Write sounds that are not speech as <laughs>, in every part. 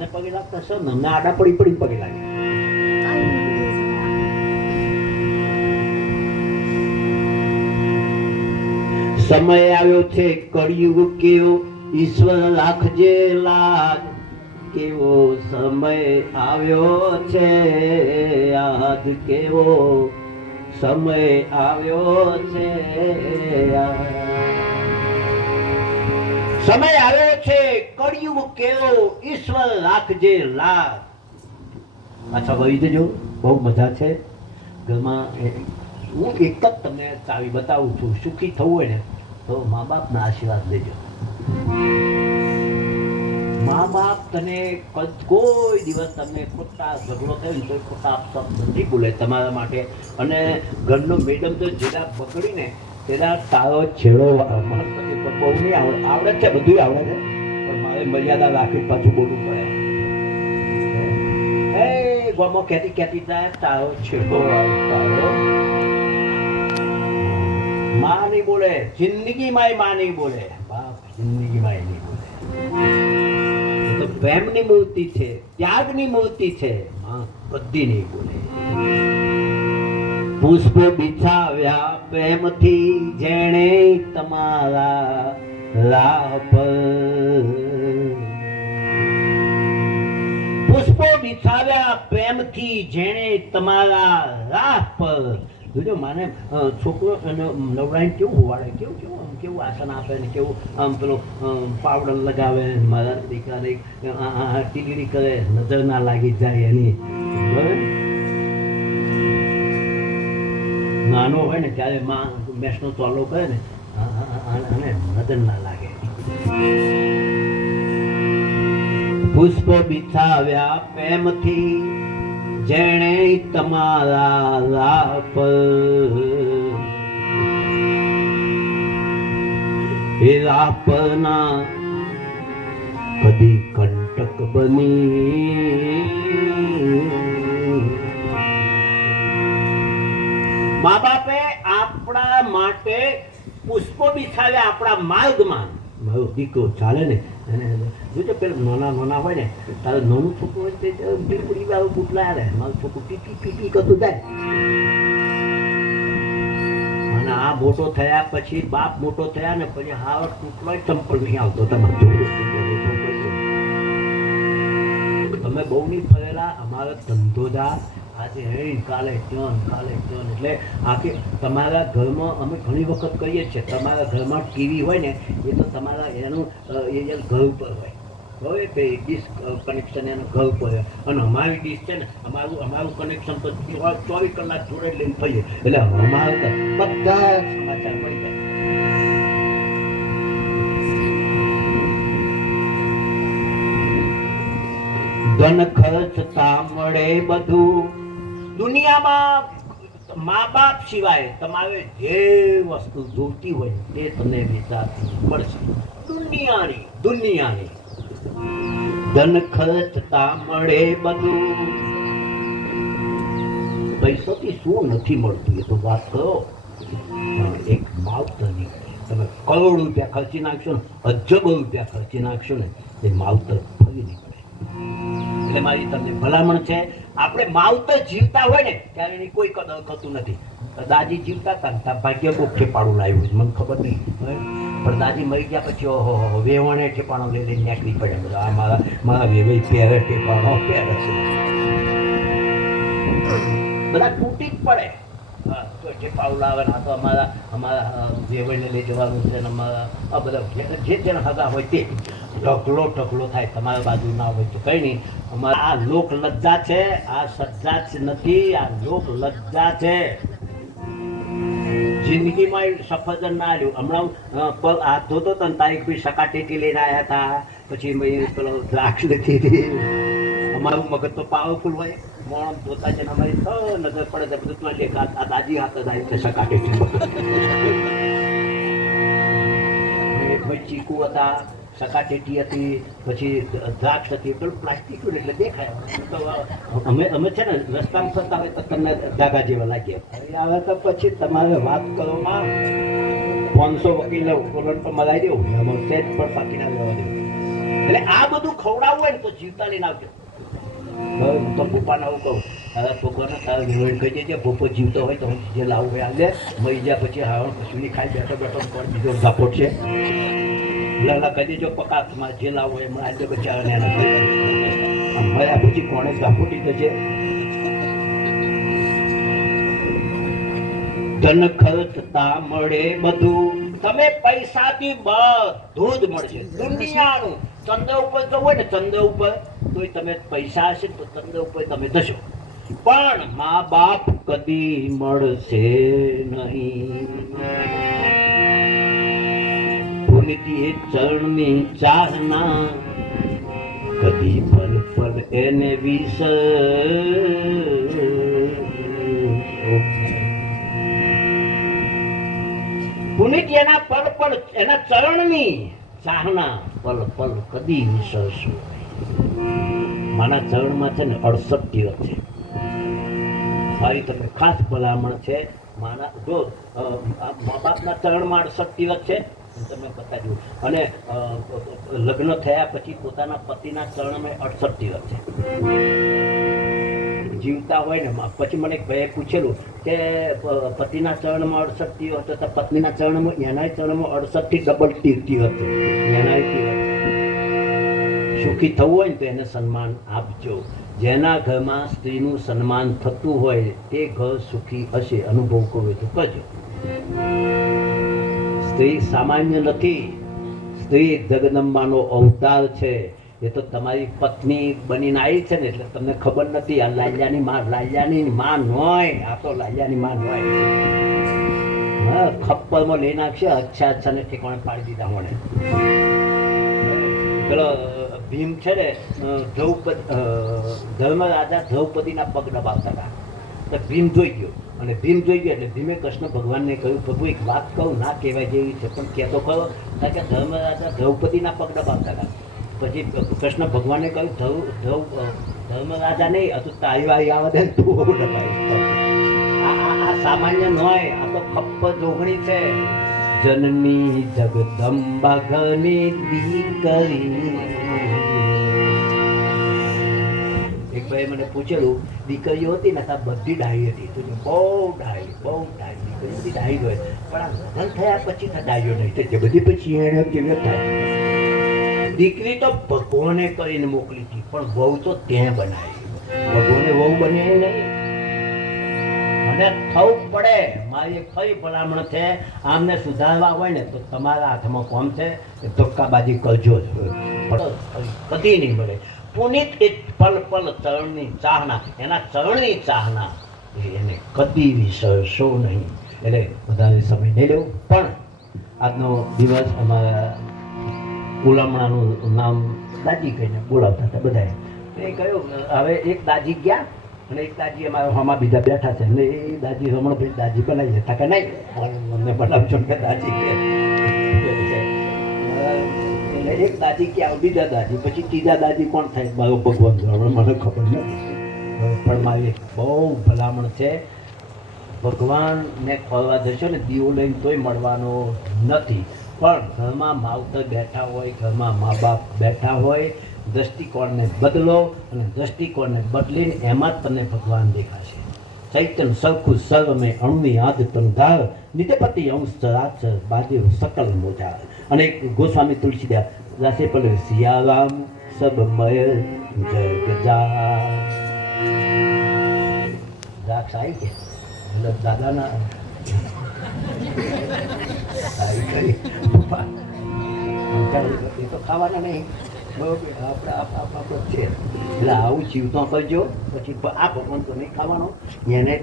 ને પગે લાગતા સર ને આડા પડી પડી પગે લાગે. સમય આવ્યો છે કળિયુગ કેવો, ઈશ્વર રાખજે લાજ કેવો સમય આવ્યો છે આજ કેવો સમય આવ્યો છે સમય આવ્યો છે કેવો ઈશ્વર રાખજે લાજ અચ્છા ભાઈ જજો, બહુ મજા છે. ઘરમાં હું એક જ તમને ચાવી બતાવું છું, સુખી થવું હોય ને, તો મા બાપના આશીર્વાદ લેજો. મા બાપ તને કોઈ દિવસ તમને ખોટા ઝઘડો થયો ને તો ખોટા શબ્દ નથી બોલે તમારા માટે. અને ઘરનો મેડમ તો જેના પકડીને તેના તારો છેડો બહુ નહીં આવડે. આવડે છે બધું આવડે છે. મર્યાદા રાખી પાછું બોલવું પડે. એ ગોમો કેતી કહેતી થાય તારો છેડો નહીં બોલે જિંદગીમાં તો પ્રેમની મૂર્તિ છે, ત્યાગની મૂર્તિ છે, માં બધી નહીં બોલે. પુષ્પ જેણે તમારા લાભ પુષ્પો પ્રેમથી જેણે તમારા રાહ પર જોજો માને છોકરો અને નવરાઈને કેવું હોવાડે કેવું કેવું, આમ કેવું આસન આપે ને કેવું આમ પેલો પાવડર લગાવે મારા દીકરાને ટીકડી કરે, નજર ના લાગી જાય એની. નાનો હોય ને ત્યારે માં મેસનો ચોલો કરે ને આને નજર ના લાગે. પુષ્પ બિછાવ્યા પ્રેમથી. જેણે તમારા લાપ એ લાપના કદી કંટક બની. મા બાપે આપણા માટે પુષ્પો બિછાવ્યા આપણા માર્ગમાં. મારો દીકરો ચાલે ને, એને જોજો પેલા નાના નાના હોય ને, તારે નાનું છોકરું હોય તે પીપળી વાળું બુટલા રહે મારું છોકરું પીપી પીપી કરતું જાય. અને આ મોટો થયા પછી, બાપ મોટો થયા ને પછી હાવ ટૂંકલો ચંપલ નહીં આવતો તમારે. તમે બહુ નહીં ફરેલા, અમારો ધંધોદાર આજે હે કાલે ત્યાં કાલે ત્યાં એટલે આખી, તમારા ઘરમાં અમે ઘણી વખત કહીએ છીએ, તમારા ઘરમાં ટીવી હોય ને, એ તો તમારા એનું એ ઘર ઉપર હોય. હવે કે ડીશ કનેક્શન એનું ઘર પડ્યો. અને અમારી ડીશ છે ને, અમારું અમારું કનેક્શન તો ચોવીસ કલાક જોડે લઈને થઈએ. એટલે અમારું બધા સમાચાર મળી જાય. ધન ખર્ચતા મળે બધું. દુનિયામાં મા બાપ સિવાય તમારે જે વસ્તુ જોતી હોય તે તમને વેચાતી મળશે. દુનિયાની દુનિયાની. ધન ખર્ચતા મળે બધું. પૈસાથી શું નથી મળતું? એ તો વાત કરો. એક માવતર નીકળે તમે કરોડ રૂપિયા ખર્ચી નાખશો ને અજબો રૂપિયા ખર્ચી નાખશો ને, એ માવતર ફરી નીકળે. એટલે મારી તમને ભલામણ છે, આપણે માવતર જીવતા હોય ને, ત્યારે એની કોઈ કદર થતું નથી. દાદી જીવતા હતા ભાગ્ય કોક ઠેપાડું લાવ્યું મને ખબર નહીં? પણ દાદી મરી ગયા પછી ઓહો વેવણે ઠેપાણો લઈ લઈને નીકળી પડ્યા. બધા આ મારા મારા વેવાઈ પહેરે ઠેપાણો, પહેરે છે. બધા તૂટી જ પડે. તો ઠેપાવું લાવે ને તો અમારા અમારા વેવાઈને લઈ જવાનું છે અમારા, આ બધા જે- જેના હતા હોય તે ઢગલો ઢગલો થાય. તમારા બાજુ ના હોય તો કઈ નહીં. અમારા આ લોક લજ્જા છે, આ સજ્જા નથી, આ લોક લજ્જા છે. જિંદગીમાં સફરજન ના આવ્યું હમણાં પગ હાથ ધોતો હતો તારીખ બી સકાટેટી લઈને આવ્યા હતા પછી પેલો દ્રાક્ષ લેતી હતી. અમારું મગજ તો પાવરફુલ હોય. મોણ ધોતા છે અમારી તો નજર પડે તો બધું લેખા દાદી હાથ આવી છે સકાટેટી. <laughs> ચીકુ હતા. સકાટેટી હતી, પછી દ્રાક્ષ હતી પણ પ્લાસ્ટિક એટલે દેખાય અમે અમે છે ને રસ્તામાં ફરતા હોય તો તમને દાગા જેવા લાગે. હવે તો પછી તમારે વાત કરવામાં પાંચસો વકીલને વોલન્ટ પણ મલાઈ દેવું. એમાં સેજ પણ પાકી ના લેવા દેવું. એટલે આ બધું ખવડાવવું હોય ને તો જીવતા લઈને આવજો. તો પપ્પાને આવું કહું. હવે પપ્પાને તારા હિરોઈન કહી દેજે, ભોપો જીવતો હોય તો હું જે લાવું હોય આજે મરી જાય પછી હાવણ કશું ખાઈ બેઠો બેઠો બીજો ઝાપોટ છે? લાલા કહી દેજો પકાતમાં જે લાવો એમાં આજે બચાવને દેજો. પછી કોણે તો છે. ધન ખર્ચતા મળે બધું તમે પૈસાથી બધું જ મળશે. દુનિયાનું. ચંદ્ર ઉપર જવું હોય ને ચંદ્ર ઉપર તોય તમે પૈસા હશે તો ચંદ્ર ઉપર તમે જશો. પણ મા બાપ કદી મળશે નહીં. પુનિતિ એ ચરણની ચાહના કદી પલ પલ એને વિસ પુનિત એના પલ પલ એના ચરણની ચાહના પલ પલ કદી વિસરશું મારા ચરણમાં છે ને અડસઠ દિવસ છે. મારી તમને ખાસ ભલામણ છે મારા જો મા બાપના ચરણમાં અડસઠ દિવસ છે હું તમને બતાવ્યું અને લગ્ન થયા પછી પોતાના પતિના ચરણમાં અડસઠ દિવસ છે. જીવતા હોય ને પછી મને એક ભાઈએ પૂછેલું કે પતિના ચરણમાં અડસઠ દિવસ હતા પત્નીના ચરણમાં એનાય ચરણમાં અડસઠથી ડબલ તીર્થી હતી એનાય તીર્થ સુખી થવું હોય ને તો એને સન્માન આપજો. જેના ઘરમાં સ્ત્રીનું સન્માન થતું હોય, તે ઘર સુખી હશે. અનુભવ કરવો તો કરજો સ્ત્રી સામાન્ય નથી. સ્ત્રી જગદંબાનો અવતાર છે. એ તો તમારી પત્ની બનીને આવી છે ને, એટલે તમને ખબર નથી, આ લાલ્યાની માં લાલ્યાની માં નોય. આ તો લાલ્યાની માં નોય. ખપ્પરમાં લઈ નાખશે અચ્છા અચ્છા ને ઠેકાણે પાડી દીધા મને પેલો ભીમ છે ને દ્રૌપદી ધર્મ રાજા દ્રૌપદીના પગ દબાવતા હતા. ભીમ જોઈ ગયો. અને ભીમ જોઈ ગયો એટલે ભીમે કૃષ્ણ ભગવાનને કહ્યું પ્રભુ એક વાત કહું ના કહેવાય જેવી છે પણ કહેતો ખરો. કારણ કે ધર્મ રાજા દ્રૌપદીના પગ દબાવતા હતા. પછી કૃષ્ણ ભગવાને કહ્યું ધ્રૌ ધ્રૌ અ, ધર્મ રાજા નહીં આ તો તારી વાળી આવે છે ને સામાન્ય નોય આ તો ખપ્પ જોગણી છે. જનની જગદંબા ઘની દીકરી. એક ભાઈ મને પૂછેલું, દીકરીઓ હતી ને ત્યાં બધી ડાહી હતી. તો બહુ ડાહી બહુ ડાહી, દીકરીઓ બધી ડાહી હોય. પણ આ લગ્ન થયા પછી તો ડાહીઓ નહીં, તે બધી પછી એને કેવી થાય? દીકરી તો ભગવાને કરીને મોકલી હતી, પણ વહુ તો ત્યાં બનાવી ભગવાને વહુ બને નહીં. અને થવું પડે, મારી ફરી ભલામણ છે, આમને સુધારવા હોય ને, તો તમારા હાથમાં કોમ છે, ધક્કાબાજી કરજો જ કદી નહીં મળે. પુનિત એક પલ પલ ચરણની ચાહના, એના ચરણની ચાહના એને કદી વિસરશો નહીં. એટલે વધારે સમય નહીં લેવું. પણ આજનો દિવસ અમારા ઉલામણાનું નામ દાજી કહીને બોલાવતા હતા બધાએ. એ કહ્યું, હવે એક દાજી ગયા અને એક દાજી અમારા હમા બીજા બેઠા છે. અને એ દાજી હમણાં ભાઈ દાજી બનાવી લેતા કે નહીં અમને બનાવજો ને કે દાજી કે એટલે એક દાદી કે આવ બીજા દાદી. પછી ત્રીજા દાદી કોણ થાય? મારો ભગવાન જાણે, મને ખબર નથી. પણ મારી બહુ ભલામણ છે. ભગવાનને ખોલવા જશો ને દીવો લઈને તોય મળવાનો નથી. પણ ઘરમાં માવતર બેઠા હોય ઘરમાં મા બાપ બેઠા હોય દ્રષ્ટિકોણને બદલો અને દ્રષ્ટિકોણને બદલીને એમાં જ તમને ભગવાન દેખાશે. ચૈતન સરખું સર્વ મેં અણુની આધ તંધાર નિતપતિ અંશ ચરાચર બાજુ સકલ મોજા અને ગોસ્વામી તુલસીદાસ સિયારામ સબ મય જય ગજા દ્રાક્ષ આવી કે એટલે દાદાના એ તો ખાવાના નહીં આપણે છે એટલે આવું જીવતો કરજો પછી આ ભગવાન તો નહીં ખાવાનો એને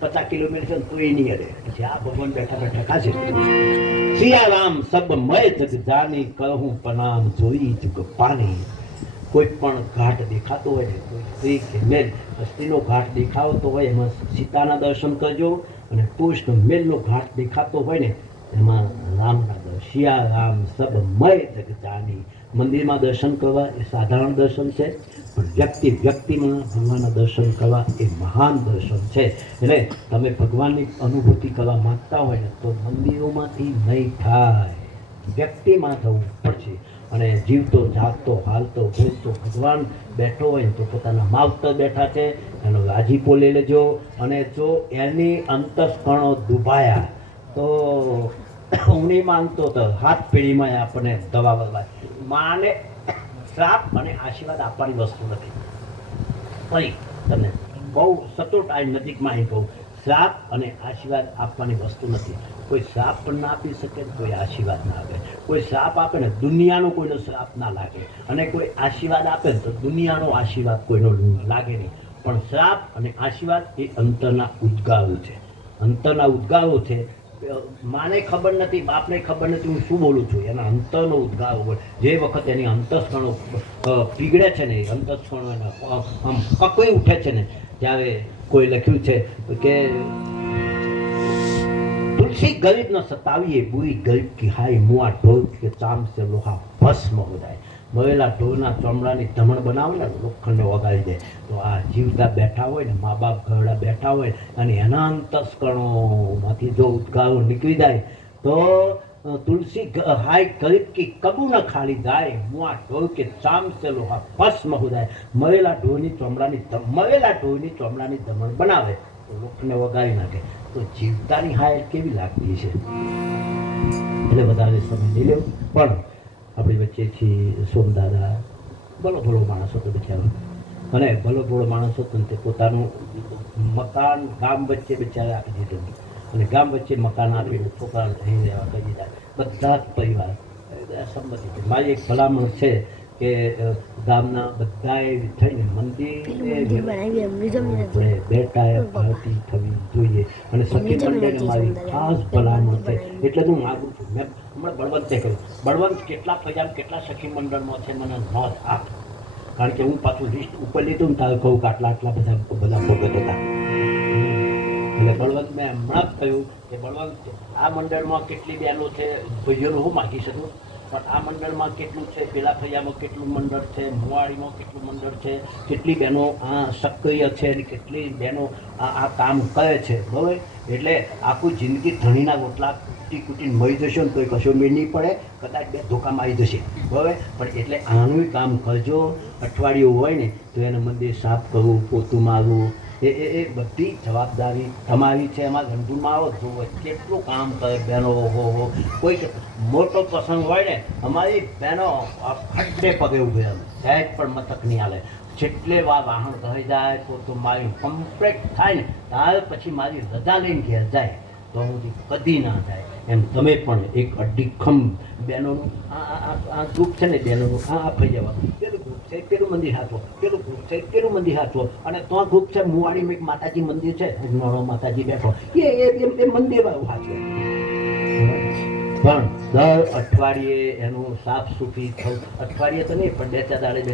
પચાસ કિલોમીટર એ નહીં અડે. પછી આ ભગવાન બેઠા બેઠા ખાશે. સિયારામ સબ મય જગ જાની કહું પનામ જોઈ જુગ પાની. કોઈ પણ ઘાટ દેખાતો હોય ને કોઈ સ્ત્રી કે મેલ સ્ત્રીનો ઘાટ દેખાતો હોય, એમાં સીતાના દર્શન કરજો. અને પુરુષનો મેલનો ઘાટ દેખાતો હોય ને, એમાં રામના દર્શન શિયા રામ સબ મય જગ જાની. મંદિરમાં દર્શન કરવા એ સાધારણ દર્શન છે. પણ વ્યક્તિ વ્યક્તિમાં ભગવાનના દર્શન કરવા એ મહાન દર્શન છે. એટલે તમે ભગવાનની અનુભૂતિ કરવા માગતા હોય ને તો મંદિરોમાંથી નહીં થાય. વ્યક્તિમાં થવું પડશે. અને જીવતો, જાગતો, હાલતો બોલતો ભગવાન બેઠો હોય ને તો પોતાના માવતર બેઠા છે. એનો રાજીપો લઈ લેજો. અને જો એની અંતસ્કણો દુભાયા, તો હું નહીં માનતો તો હાથ પેઢીમાં આપણને દવા બદલાય માને શ્રાપ અને આશીર્વાદ આપવાની વસ્તુ નથી. ફરી તમને બહુ સચોટ આ નજીકમાં એ કહું. શ્રાપ અને આશીર્વાદ આપવાની વસ્તુ નથી. કોઈ શ્રાપ પણ ના આપી શકે, કોઈ આશીર્વાદ ના આપે. કોઈ શ્રાપ આપે ને દુનિયાનો કોઈનો શ્રાપ ના લાગે. અને કોઈ આશીર્વાદ આપે તો દુનિયાનો આશીર્વાદ કોઈનો લાગે નહીં. પણ શ્રાપ અને આશીર્વાદ એ અંતરના ઉદ્ગારો છે. અંતરના ઉદ્ગારો છે માને ખબર નથી, બાપને ખબર નથી, હું શું બોલું છું? એના અંતરનો ઉદ્ગાર હોય. જે વખત એની અંતસ્કણો પીગળે છે ને અંતસ્કણો એના આમ કકોઈ ઉઠે છે ને, ત્યારે કોઈ લખ્યું છે કે, તુલસી ગરીબ ન સતાવીએ, બુરી ગરીબ કી હાય, મુઆ ઢોલ કે ચામ સે લોહા ભસ્મ હો મવેલા ઢોરના ચમડાની ધમણ બનાવે ને, લોખંડને વગાડી દે. તો આ જીવતા બેઠા હોય ને મા બાપ ઘરડા બેઠા હોય અને એના અંતસ્કરણોમાંથી જો ઉદ્ગારો નીકળી જાય, તો તુલસી હાય ગરીબ કી કબુ ન ખાલી જાય મુઆ ઢોલ કે ચામ છે લોહા ભસ્મ હો જાય. મવેલા ઢોરની ચમડાની મવેલા ઢોલની ચમડાની ધમણ બનાવે, તો લોખંડને વગાડી નાખે. તો જીવતાની હાય કેવી લાગતી છે એટલે વધારે સમય નહીં લેવું પણ આપણી વચ્ચે છે સોમદાદા ભલો ભલો માણસ હતો બિચારો. અને ભલો ભલો માણસ હતો તે પોતાનું મકાન ગામ વચ્ચે બિચારે આપી દીધું. અને ગામ વચ્ચે મકાન આપીને છોકરાને થઈ રહેવા કહી દીધા. બધા જ પરિવાર સંમતિ છે. મારી એક ભલામણ છે કે ગામના બધાએ થઈને મંદિરે બેટાએ ભરતી થવી જોઈએ. અને સખી મંડળને મારી ખાસ ભલામણ છે. એટલે હું માગું છું મેં હમણાં બળવંતે કહ્યું. બળવંત, કેટલા પ્રજા કેટલા સખી મંડળમાં છે મને નોંધ આપ. કારણ કે હું પાછું લિસ્ટ ઉપર લીધું ને તારે કહું કે આટલા આટલા બધા બધા ભગત હતા. એટલે બળવંત મેં હમણાં જ કહ્યું કે બળવંત, આ મંડળમાં કેટલી બહેનો છે? ભાઈઓનું હું માગી શકું? પણ આ મંડળમાં કેટલું છે? પેલા ફળિયામાં કેટલું મંડળ છે? મુવાડીમાં કેટલું મંડળ છે? કેટલી બહેનો આ સક્રિય છે અને કેટલી બહેનો આ આ કામ કરે છે? બરાબર? એટલે આખું જિંદગી ધણીના ગોટલા કૂટી કૂટીને મળી જશો ને તોય કશો મેળ નહીં પડે. કદાચ બે ધોકામાં આવી જશે. બરાબર? પણ એટલે આનું કામ કરજો. અઠવાડિયું હોય ને તો એને મંદિર સાફ કરવું, પોતું મારવું એ એ એ બધી જવાબદારી તમારી છે. એમાં ગંદુમાં આવો જુઓ કેટલું કામ કરે બહેનો હો હો. કોઈ મોટો પ્રસંગ હોય ને, અમારી બહેનો ખડે પગે ઉભે અમે સહેજ પણ મતક નહીં હાલે. જેટલે વાર વાહણ કહી જાય, તો મારી કમ્પ્લેટ થાય ને. ત્યાર પછી મારી રજા લઈને ઘેર જાય. તો હું કદી ના જાય. એમ તમે પણ એક અડીખમ બહેનોનું આ, આ- આ છે ને બહેનોનું, આ આ ફરી જવાનું છે પેલું મંદિર હાથો, પેલું ગ્રુપ છે પેલું મંદિર હાથો. અને તો ગ્રુપ છે, મુવાડીમાં એક માતાજી મંદિર છે માતાજી બેઠો. એ એ મંદિર હાથવે પણ દર અઠવાડિયે એનું સાફ સુફી થવું, અઠવાડિયે તો નહીં, પણ બે, ચાર દાડે બે